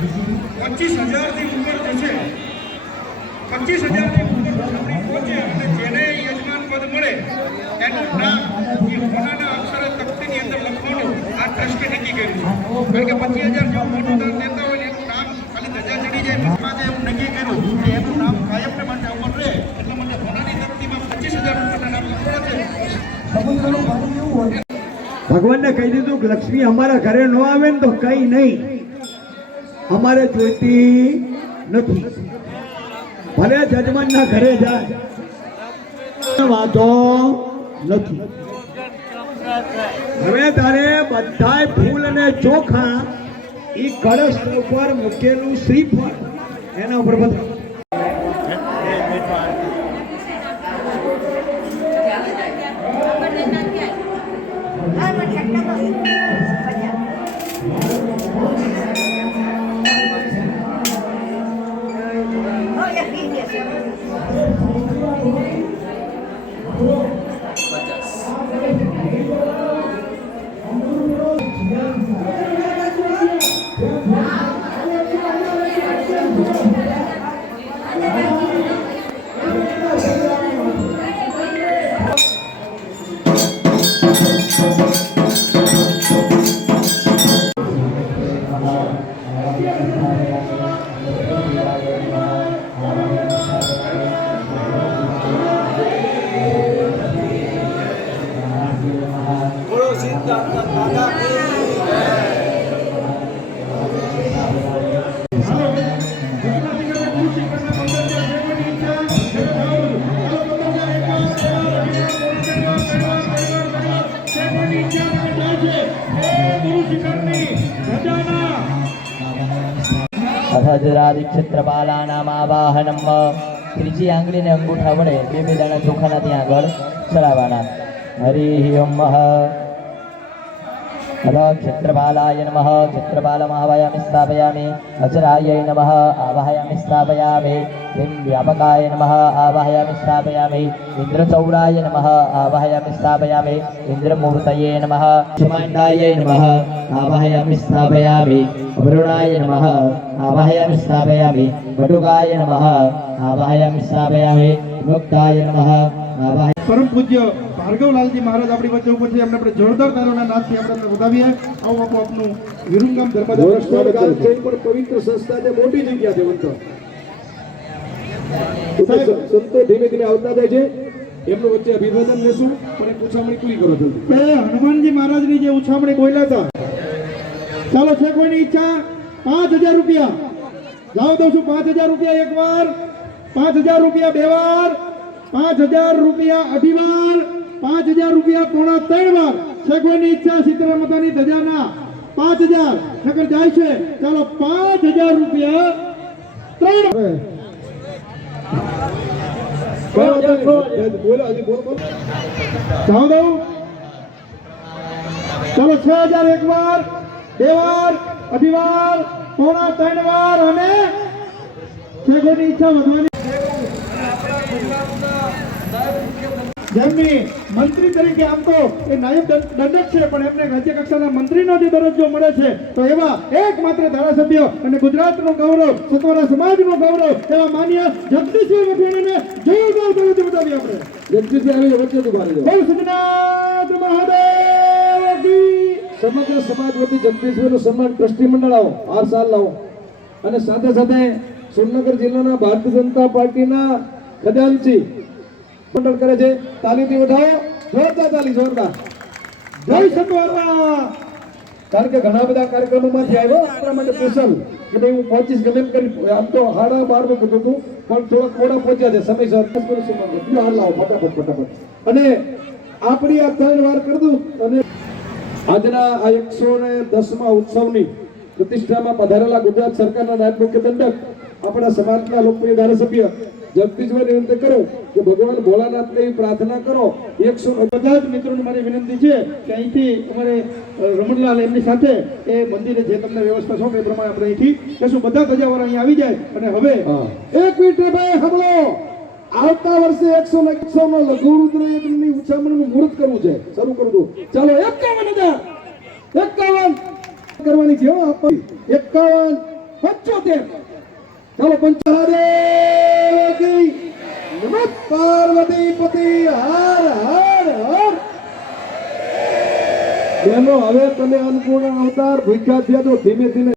પચીસ હજારથી ઉપર જશે પચીસ હજારથી ઉપર છત્રી પહોંચે અને જેને યજમાન પદ મળે, એનું નામ એ હોનાના અક્ષરે તખ્તીની અંદર લખવાનું આ ટ્રસ્ટે નક્કી કર્યું છે. કારણ કે પચીસ હજાર જેવું મોટું દાન દેતા હોય એનું નામ ખાલી ધજા ચડી જાય મતમાં જે એવું નક્કી કર્યું કે એનું નામ કાયમને માટે અમર રહે, એટલા માટે હોનાની તકતીમાં પચીસ હજાર રૂપિયાના નામ લખવા છે. ભગવાનને કહી દીધું કે લક્ષ્મી અમારા ઘરે ન આવે ને તો કઈ નહીં. અમારે જોઈતી નથી. ભલે જજમાનના ઘરે જાય વાંધો નથી. હવે તારે બધાય ફૂલ અને ચોખા એ કળશ ઉપર મૂકેલું શ્રીફળ. એના ઉપર બધા Gracias. અભદ્રાદિક્ષેત્રપાલાનામાવાહનમ ત્રીજી આંગળીને અંગૂઠા વડે બે બે દાણા ચોખાના ત્યાં આગળ ચડાવવાના. હરિ ઓમ અધ ક્ષેત્રપાલાય નમઃ ક્ષેત્રપાલમાવાયામિ સ્થાપયામિ અજરાય નમઃ આવાહયામિ સ્થાપયામિ હિમ વ્યાપકાય नमः આવાહયામિ સ્થાપયામિ ઇન્દ્રચૌડાય નમઃ આવાહયામિ સ્થાપયામિ ઇન્દ્રમૂર્તયે નમઃ ક્ષમાંડાય નમઃ આવાહયામિ સ્થાપયામિ વરુણાય નમઃ આવાહયામિ સ્થાપયામિ વટુકાય નમઃ આવાહયામિ સ્થાપયામિ મુક્તાય નમઃ આવાહયામિ પરમ પૂજ્ય ભાર્ગવલાલજી મહારાજ આપણી વચ્ચે ઉપર છે. એમને આપણે જોરદાર તારોના નાદથી આપણે એમને વધાવીએ આવો આપો આપનું વિરુંગામ ધર્મદાસ પણ પવિત્ર સંસ્થા છે મોટી જગ્યા છે મંત્ર. સંતો ધીમે ધીમે આવતા જાય છે. એમનું વચ્ચે અભિવાદન લેશું પણ એ પૂછામણી પૂરી કરો જલ્દી. હનુમાનજી મહારાજની જે ઉછામણી બોલ્યા હતા. ચાલો છે કોઈની ઈચ્છા? પાંચ હજાર રૂપિયા. લાવ દઉં છું પાંચ હજાર રૂપિયા એક વાર. પાંચ હજાર રૂપિયા બે વાર. પાંચ હજાર રૂપિયા અઢી વાર. પાંચ હજાર રૂપિયા પોણા ત્રણ વાર છે કોઈની ઈચ્છા સીતરા માતાની ધજાના. પાંચ હજાર નગર જાય છે. ચાલો પાંચ હજાર રૂપિયા ત્રણ ચાલો છ હજાર એક વાર બે વાર અઢી વાર પોણા ત્રણ વાર અને કોઈની ઈચ્છા વધવાની. જેમની મંત્રી તરીકે આમ તો એ નાયબ દંડ- દંડક છે પણ એમને રાજ્ય કક્ષાના મંત્રીનો જે દરજ્જો મળે છે તો એવા એકમાત્ર ધારાસભ્ય અને ગુજરાતનો ગૌરવ સતવારા સમાજનો ગૌરવ એવા માન્ય જગદીશભાઈ વઘાણીને જોરદાર તાળીથી બતાવી આપણે. જગદીશભાઈ આવી વચ્ચે ઊભા રહેજો. બોલ સજનાથ મહાદેવ સમગ્ર સમાજ વતી જગદીશભાઈનું સન્માન ટ્રસ્ટી મંડળ આવો આ સાલ લાવો. અને સાથે સાથે સુરનગર જિલ્લાના ભારતીય જનતા પાર્ટીના ખજાનચી મંડળ કરે છે. તાલીથી ઉઠાવો જોરદાર તાલી, જોરદાર. જય સતવારા કારણ કે ઘણા બધા કાર્યક્રમોમાંથી આવ્યો. આપણા માટે સ્પેશિયલ કે ભાઈ હું પહોંચીશ ગમે કરી, આમ તો હાડા બારનું કીધું હતું પણ થોડા મોડા પહોંચ્યા છે. સમયસર હાલ લાવો, ફટાફટ ફટાફટ. અને આપણી આ ત્રણ વાર કરી દઉં અને આજના આ એકસો ને દસમા ઉત્સવની પ્રતિષ્ઠામાં પધારેલા ગુજરાત સરકારના નાયબ મુખ્ય દંડક, આપણા સમાજના લોકપ્રિય ધારાસભ્ય જગદીશભાઈ વિનંતી કરો કે ભગવાન ભોલાનાથને પ્રાર્થના કરો. એકસો બધા જ મિત્રોને મારી વિનંતી છે કે અહીંથી અમારે રમણલાલ એમની સાથે એ મંદિરે જે તમને વ્યવસ્થા છો એ પ્રમાણે આપણે અહીંથી કશું બધા ધજાવાળા અહીં આવી જાય અને હવે એક મિનિટ ભાઈ હમલો આવતા વર્ષે એકસો ને એકસો નો લઘુરુદ્ર યજ્ઞની ઉછામણનું મુહૂર્ત કરવું છે. શરૂ કરું છું. ચાલો એકાવન હજાર. એકાવન કરવાની છે આપણે એકાવન પંચોતેર. ચાલો પંચાદેવ કી નમઃ પાર્વતી પતિ હર હર હર બેનો હવે તમે અન્નપૂર્ણ અવતાર ભૂખ્યા થયા તો ધીમે ધીમે